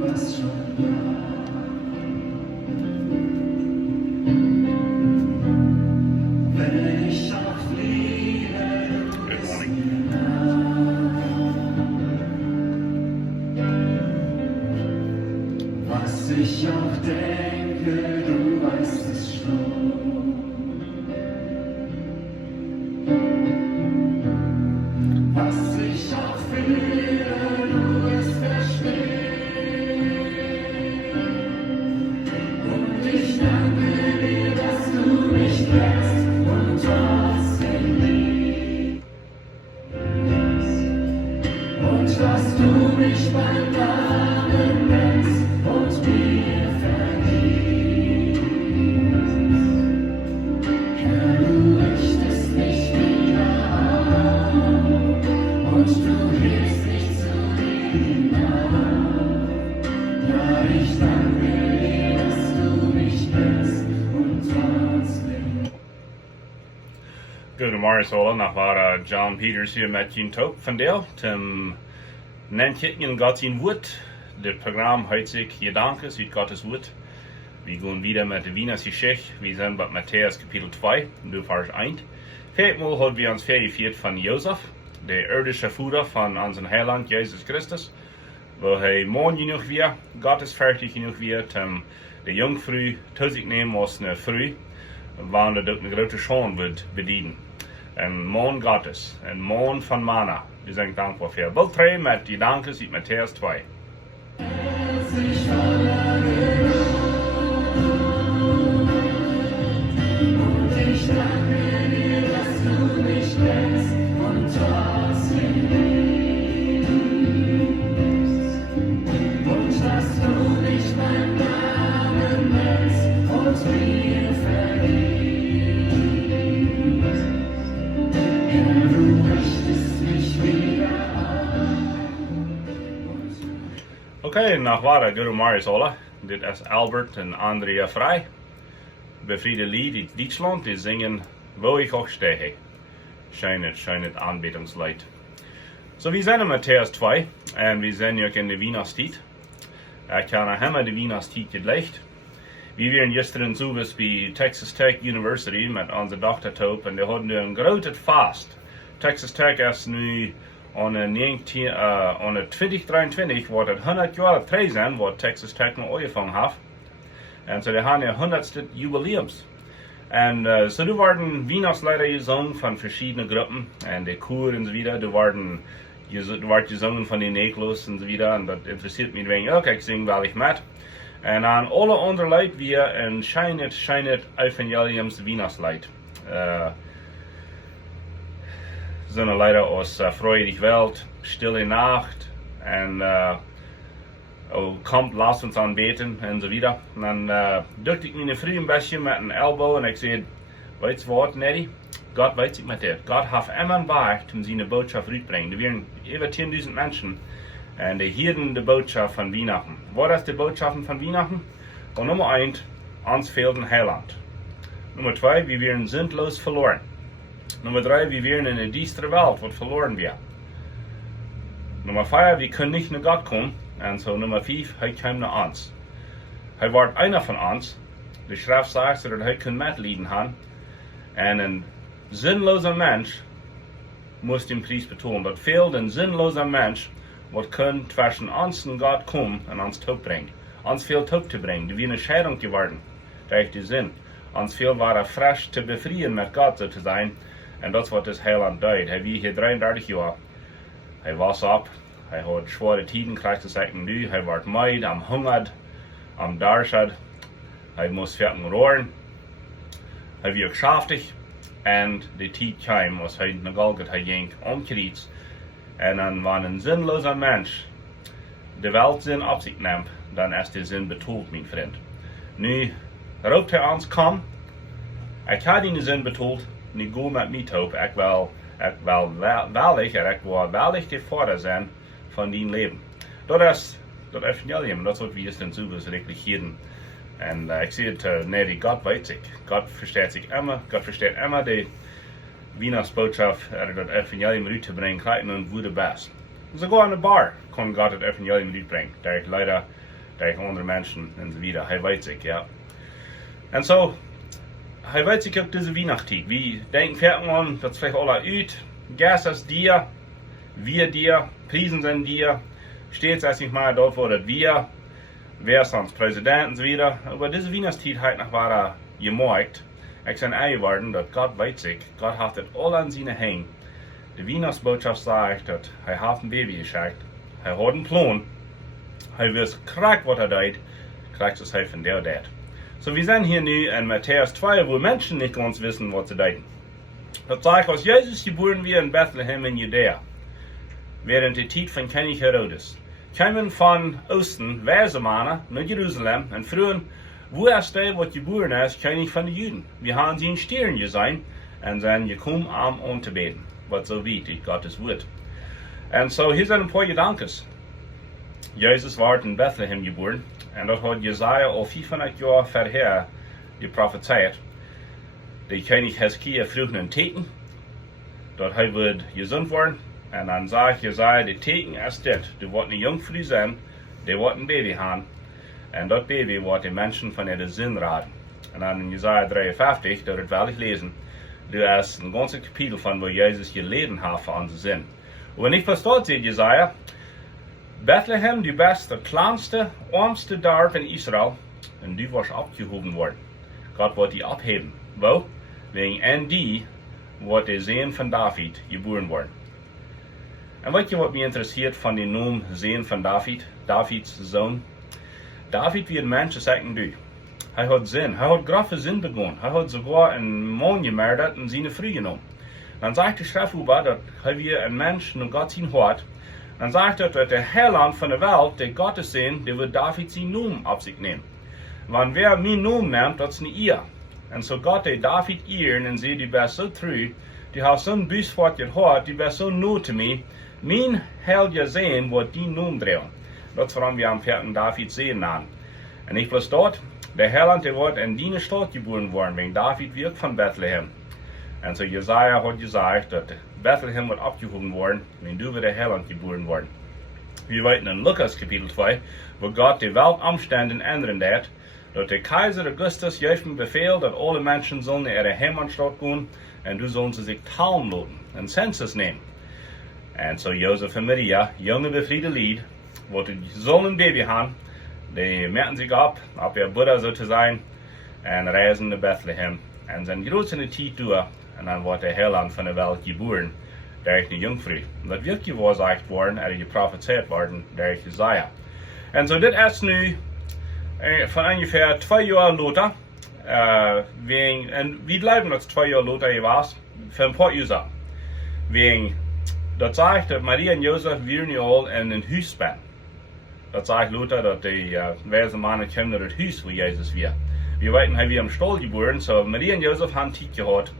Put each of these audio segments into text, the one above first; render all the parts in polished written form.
was schon war. Wenn ich auch fliege, du bist mir nah. Was ich auch denke, du weißt es schon. Was ich auch fühle, du wirst verstehen. Und ich danke dir, dass du mich kennst und trotzdem liebst. Und dass du mich beim Namen nennst und mir vergibst. Herr, du richtest mich wieder auf und du hilfst mich zu dir hinauf. Ja, ich danke dir, dass du mich kennst und trotzdem. Goedemorgen allen, nog waren John Peters hier met je top van deel. Tim nennt je in Gott in Woord. Dit programma heet zich Je Dankes uit Gottes Woord. Wir gehen wieder mit der Wiener Geschichte. Wir sind bei Mattaeus Kapitel 2, du Vers 1. Viermal haben wir uns vergeführt von Josef, der irdische Führer von unserem Heiland Jesus Christus, wo er morgen genug wir, Gott ist fertig genug wir, der Jungfrüh zu sich nehmen muss, eine Früh, wann er durch eine große Schon wird bedienen. Ein Mond Gottes, ein Mond von Manna. Wir sind dankbar für. Bild 3 mit die Dankes in Mattaeus 2. Ich danke dir, dass du mich kennst und trotzdem liebst. Und dass du mich beim Namen nennst und mir vergibst. Herr, du richtest mich wieder auf. Okay, nach Wara, guten Morgen alle. Dit is Albert en Andrea Vrij. Befriede Lied in Deutschland, die singen Wo ich auch stehe. Schönes Anbetungslied. So, wir sind in Mattaeus 2 und wir sind jetzt in der Weihnachtszeit. Ich habe immer die Weihnachtszeit gelegt. Wir waren gestern zu bei Texas Tech University mit unserer Tochter Top und die hatten ein großes Fast. Texas Tech ist nun an 2023 wird es 100 Jahre drei sein, wo Texas Tech noch angefangen hat. Und so, die haben ja 100. Jubiläums. Und so, da werden Weihnachtslieder gesungen von verschiedenen Gruppen. Und die Chor und so weiter, da wird gesungen von den Neklos und so weiter. Und das interessiert mich wegen, okay, ich singe, weil ich mit. Und an alle anderen Leute, wie ein scheinet Evangeliums Weihnachtslied. So eine Lieder aus Freudig Welt, Stille Nacht und kommt, lasst uns anbeten und so weiter. Und dann drückte ich mich früh ein bisschen mit dem Ellbogen und ich sagte, weißt du was, Neddy? Gott weiß sich mit dir. Gott hat immer einen Weg, um seine Botschaft rüberzubringen. Da wären über 10.000 Menschen und die hören die Botschaft von Weihnachten. Was ist die Botschaft von Weihnachten? Und Nummer 1, uns fehlt ein Heiland. Nummer 2, wir werden sinnlos verloren. Nummer 3, wir wären in eine düstere Welt, wo verloren wird. Nummer 4, wir können nicht nach Gott kommen. Und so Nummer 5, er kam nach uns. Er war einer von uns. Die Schrift sagt, dass er kein Mitleiden hat. Und ein sinnloser Mensch muss den Preis betonen. Das fehlt ein sinnloser Mensch, der kann zwischen uns und Gott kommen und uns Tod bringen. Uns fehlt Tod zu bringen. Wir sind eine Scheidung geworden. Das ist der Sinn. Uns fehlt war frisch zu befreien mit Gott so zu sein. Und das wird das Heiland tut. Er war hier 33 Jahre. Er war ab. Er hat schwere Tiden, kriegt es nu. Er wird müde, am hungert, am Darschad. Er muss fertig rohren. Er wird geschäftig. Und die Zeit kam, was er nach Golgatha ging, umkreuz. Und dann, wenn ein sinnloser Mensch die Weltsinn auf sich nimmt, dann ist der Sinn betont, mein Freund. Nu roept er uns, komm. Ich habe den Sinn betont, nicht go mit mir top. Ich will wellig gefordert sein von deinem Leben. Das ist das Evangelium, das wird wir es dann so wirklich jeden. Und ich sehe, nee, Gott weiß sich. Gott versteht sich immer. Gott versteht immer die Weihnachtsbotschaft, das Evangelium rüberzubringen, klein und wo du bist. sogar in der Bar kann Gott das Evangelium mitbringen. Durch Leute, durch andere Menschen und so weiter. Er weiß sich, ja. Und so, er weiß sich auch diese Weihnachtszeit. Wir denken fertig an, das vielleicht alle ut. Gers ist dir, wir dir, Priesen sind dir. Stets als ich mal dort wurde, wir, wer ist sonst Präsident und so weiter. Aber diese Weihnachtszeit halt noch war gemerkt. Ich bin eingeworden, dass Gott weiß sich, Gott hat das alle an seine Hände. Die Weihnachtsbotschaft sagt, dass er hat ein Baby geschenkt. Er hat einen Plan. Er weiß krack, was tut. Kriegt es halt von der dat. So, wir sind hier nu in Mattaeus 2, wo Menschen nicht ganz wissen, was sie tun. Das sagt, als Jesus geboren wird in Bethlehem in Judäa, während der Zeit von König Herodes, kamen von Osten Weisen nach Jerusalem und frühen, wo ist der, was geboren ist, König von den Juden? Wir haben sie in Stirn gesehen und sind gekommen, um zu beten. Was so wichtig, Gottes Wort. Und so, hier sind ein paar Gedanken. Jesus war in Bethlehem geboren und dort hat Jesaja auch 500 Jahre vorher prophezeit. Der König Heskia früh einen Teten, dort wird gesund worden. Und dann sagt Jesaja, der Teken ist das. Du wirst eine Jungfrau sein, der wird ein Baby haben. Und das Baby wird die Menschen von der Sinn raten. Und dann in Jesaja 53, dort werde ich lesen, du hast ein ganzes Kapitel von, wo Jesus gelesen hat für unseren Sinn. Und wenn ich was dort sehe, Jesaja, Bethlehem, du bist der kleinste, armste Dorf in Israel, und du wirst abgehoben worden. Gott wird die abheben. Wo? Wegen die wird der Sohn von David geboren worden. Und weißt du, was mich interessiert von dem Namen Sohn von David, Davids Sohn? David wie ein Mensch sagen du. Er hat Sinn, er hat große Sinn begonnen. Er hat sogar einen Mann gemordet und seine Frau genommen. Dann sagt die Schrift über, dass er ein Mensch und Gott sein Hort. Dann sagt er, dass der Heiland von der Welt, der Gottes Sohn, der wird David seinen Namen auf sich nehmen. Wenn wer meinen Namen nimmt, das ist nicht ihr. Und so Gott der David ehren und sie, die bist so treu, die hat so ein Büswort gehört, die bist so nah zu mir. Mein Heilige Sohn wird die Namen drehen. Das warum wir am 4. David sehen an. Und ich was dort, der Heiland, der wird in diese Stadt geboren worden, wegen David wirkt von Bethlehem. Und so Jesaja hat gesagt, dass Bethlehem wird abgehoben worden, wenn du wird der Heiland geboren worden. Wir weiten in Lukas Kapitel 2, wo Gott die Weltumstände ändern wird, dass der Kaiser Augustus jeden Befehl, dass alle Menschen sollen in ihre Heimatstadt gehen, und du sollen sie sich teilen lassen, einen Census nehmen. Und so Josef und Maria, junge befriedete Lied, wo die sollen ein Baby haben, die merken sich ab ihr Buddha so zu sein, und reisen nach Bethlehem. Und sind groß in der Zeit durch, und dann wird der Heiland von der Welt geboren, durch eine Jungfrau. Und das wird gesagt worden, prophezeit worden, durch Jesaja. Und so das ist nu von ungefähr 2 Jahren Luther, und wie bleiben das 2 Jahre Luther gewesen, für ein paar Jahre. Wegen, das sagt, dass Maria und Josef wären ja alle in ein Haus sind. Das sagt Luther, dass die weise Männer kommen nach das Haus, wo Jesus war. Wir weiten, haben wir am Stall geboren, so Maria und Josef haben Zeit gehabt,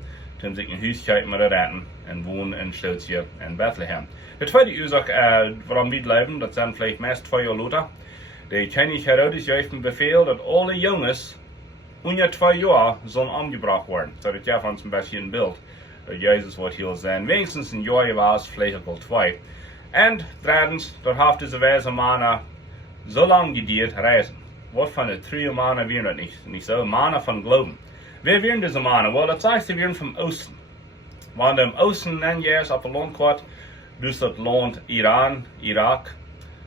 um sich ein Haus zu retten und wohnen in Stolz hier in Bethlehem. Die zweite Ursache, warum wir bleiben, das sind vielleicht meist 2 Jahre Luther. Der König Herodes gibt einen Befehl, dass alle Jungs unter 2 Jahren sollen umgebracht werden. So, das gibt uns ein bisschen ein Bild, dass Jesus wird hier sein. Wenigstens ein Jahr war es, vielleicht auch 2. Und drittens, dort hat diese weise Manna so lange gedient reisen. Was von den 3 Manna wären das nicht so? Manna von Glauben. Wer wären diese Manna? Well, das heißt, sie wären vom Osten. Wenn du im Osten dann gehst, auf der Landkarte, dus das Land Iran, Irak,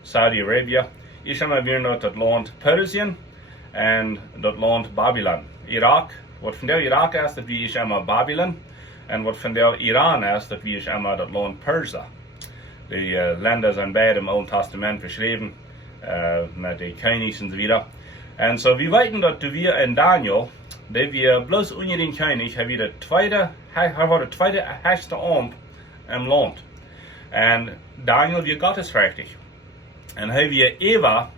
Saudi-Arabien. Ich habe mir noch das Land Persien und das Land Babylon. Irak, was von der Irak ist, das wie ich immer Babylon, und was von der Iran ist, das wie ich immer das Land Persia. Die Länder sind beide im Alten Testament beschrieben, mit den Königen und so weiter. Und so, wir wissen, dass wir in Daniel, der wir bloß unter den König, haben wir der zweite höchste Amt im Land. Und Daniel wird gottesfürchtig. Und haben wir Eva,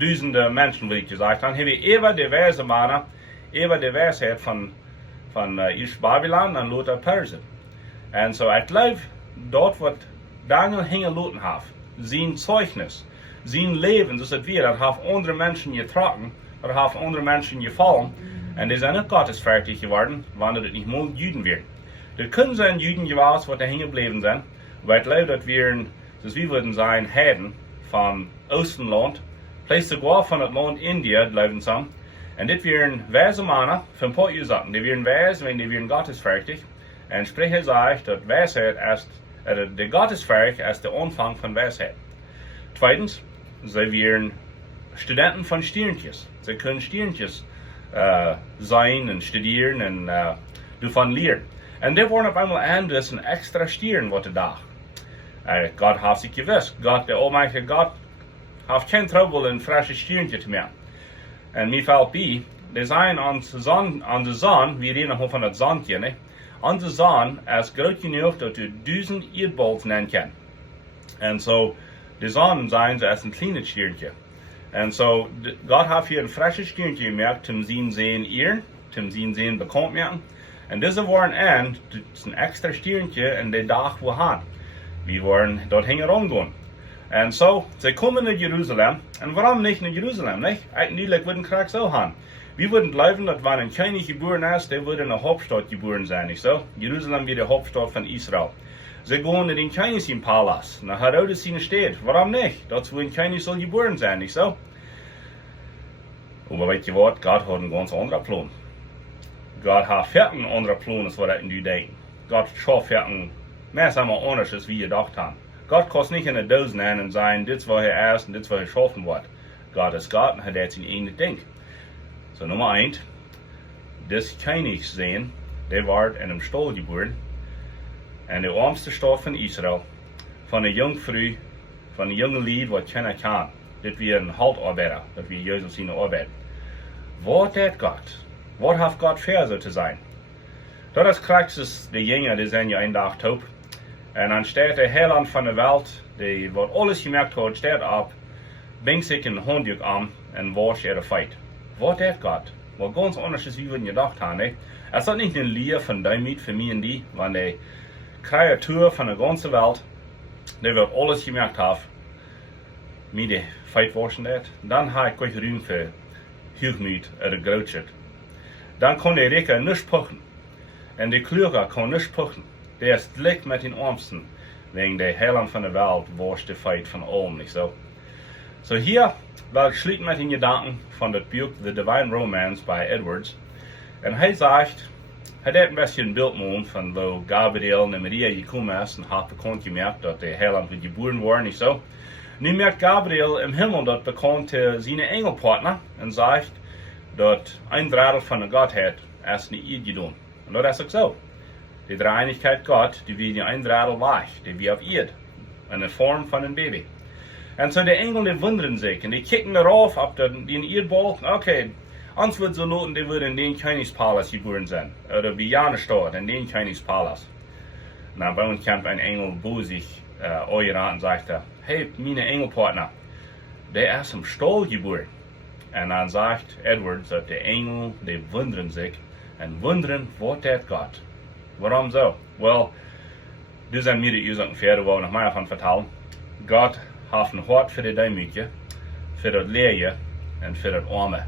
tausende Menschen, wie ich gesagt habe, haben wir Eva, der weise Mann, Eva, der Weisheit von Babylon und Luther Persien. Und so, ich glaube, dort wird Daniel hingelassen hat, sein Zeugnis, sein Leben, das hat wir, das haben andere Menschen getragen, das haben andere Menschen gefallen, und die sind nicht gottesfürchtig geworden, wenn das nicht mal Juden wären. Das können sein Juden gewesen, was da hängen geblieben sind, weil ich glaube, dass wir Dus wie würden sein Herden von Oostenland, vielleicht sogar von het Land India, blijven sam. En dit wären wijze mannen van paar Ursachen. Die wären wijs, wenn die wären gottesfürchtig. En spreche sagt, dass Weisheit der Gottesfurcht als der Anfang von Weisheit. Zweitens, sie wären Studenten von Stierntjes. Sie können Stierntjes sein und studieren und davon lernen. Und die wollen auf einmal anders ein extra Stieren, was da. Gott hat sich gewiss. Gott, der Allmächtige Gott, hat kein Trouble in frische Stierntje zu machen. Und mir fällt bei, die sind an der Sonne, wir reden noch von der Sonne hier, ne? An der Sonne ist groß genug, dass du 1000 Erdballs nennen kannst. Und so, die Sonne sind als ein kleines Stierntje. Und so, Gott hat hier ein frisches Stierntje gemacht, zum sie sehen ehren, zum sie sehen bekannt machen. Und diese waren ein extra Stierntje in der Dach, wo haben. Wir wollen dort herumgehen. Und so, sie kommen nach Jerusalem. Und warum nicht nach Jerusalem, nicht? Eigentlich würden Krieg so haben. Wir würden glauben, dass wenn ein König geboren ist, der würde in der Hauptstadt geboren sein, nicht so? Jerusalem wird die Hauptstadt von Israel. Sie gehen in den König im Palast, nach Herodes seine Stadt. Warum nicht? Dort, wo ein König soll geboren sein, nicht so? Aber weißt du was? Gott hat einen ganz anderen Plan. Gott hat einen anderen Plan, als was du denkst. Gott schafft mehr anders, als wir gedacht haben. Gott kann nicht in der Dose nennen und sagen, das war er erst und das war er schaffen wird. Gott ist Gott und hat sein eigenes Ding. So Nummer 1, das König sehen, der war in einem Stall geboren, in der armsten Stadt von Israel, von einer Jungfrau, von einem jungen Lied, was keiner kann. Das wir ein Haltarbeiter, das wir Jesus in der Arbeit. Was hat Gott? Was hat Gott für so zu sein? Das kriegt es die Jünger, die sind ja ein Tag taub. Und dann steht der Heiland von der Welt, der was alles gemerkt hat, steht ab, bringt sich ein Handtuch an und wascht ihre Feit. Was hat Gott? Was ganz anders als wir gedacht haben. Ne? Es ist nicht eine Lehre von damit für mich und die, wenn die Kreatur von der ganzen Welt, der wird alles gemerkt haben, mir die Feit waschen hat, dann habe ich kein Raum für Hochmut oder Großschritt. Dann kann der Reker nicht puchen. Und der Klüger kann nicht puchen. Der ist gleich mit den Ärmsten, wegen der Heiland von der Welt wascht die Feit von allen, nicht so? So hier, weil ich schließe mit den Gedanken von dem Buch The Divine Romance bei Edwards. Und er sagt, er hat ein bisschen ein Bild gemacht von wo Gabriel und Maria gekommen ist und hat bekannt gemerkt, dass der Heiland geboren war, nicht so? Nu merkt Gabriel im Himmel dat bekannt seine Engelpartner und sagt, dass ein Drittel von der Gottheit erst nicht ihr getan. Und das ist auch so. Die Dreieinigkeit Gott, die wird ja ein Drittel weich, die wird auf ihr, in der Form von einem Baby. Und so die Engel, die wundern sich und die kicken darauf, ob den Erdball, okay, uns wird so lauten, die würden in den Königspalast geboren sein, oder wie Janestadt, in den Königspalast. Na, bei uns kommt ein Engel bosig euer und sagt, hey, meine Engelpartner, der ist im Stall geboren. Und dann sagt Edwards, dass die Engel, die wundern sich und wundern, was hat Gott? Warum so? Well, das sind mir die Ursachen für, wo ich noch mehr davon vertellen. Gott hat ein Hort für die Däumige, für das Leere und für das Arme.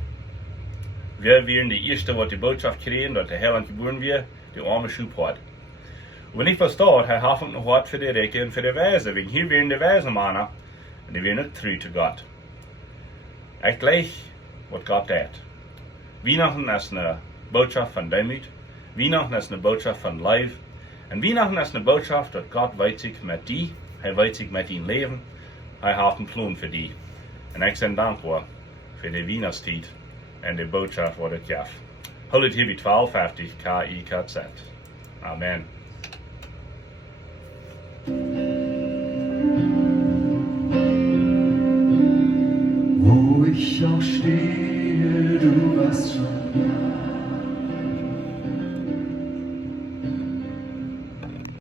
Wir wären die Erste, die die Botschaft kriegen, dass der Heiland geboren wird, die arme Schubhort. Wenn ich verstehe, er hat ein Hort für die Reiche und für die Weise, wegen hier wären die Weisen Manna, und die wären nicht treu zu Gott. Ich gleich, was Gott hat. Weihnachten ist eine Botschaft von Demut, Weihnachten ist eine Botschaft von Leib, und Weihnachten ist eine Botschaft, dass Gott weiß sich mit dir, er weiß sich mit deinem Leben, er hat einen Plan für dich. Und ich bin dankbar für die Weihnachtszeit und die Botschaft, die ich habe. Holt hier wie 1250 KIKZ. Amen. Wo ich auch stehe, du warst schon da.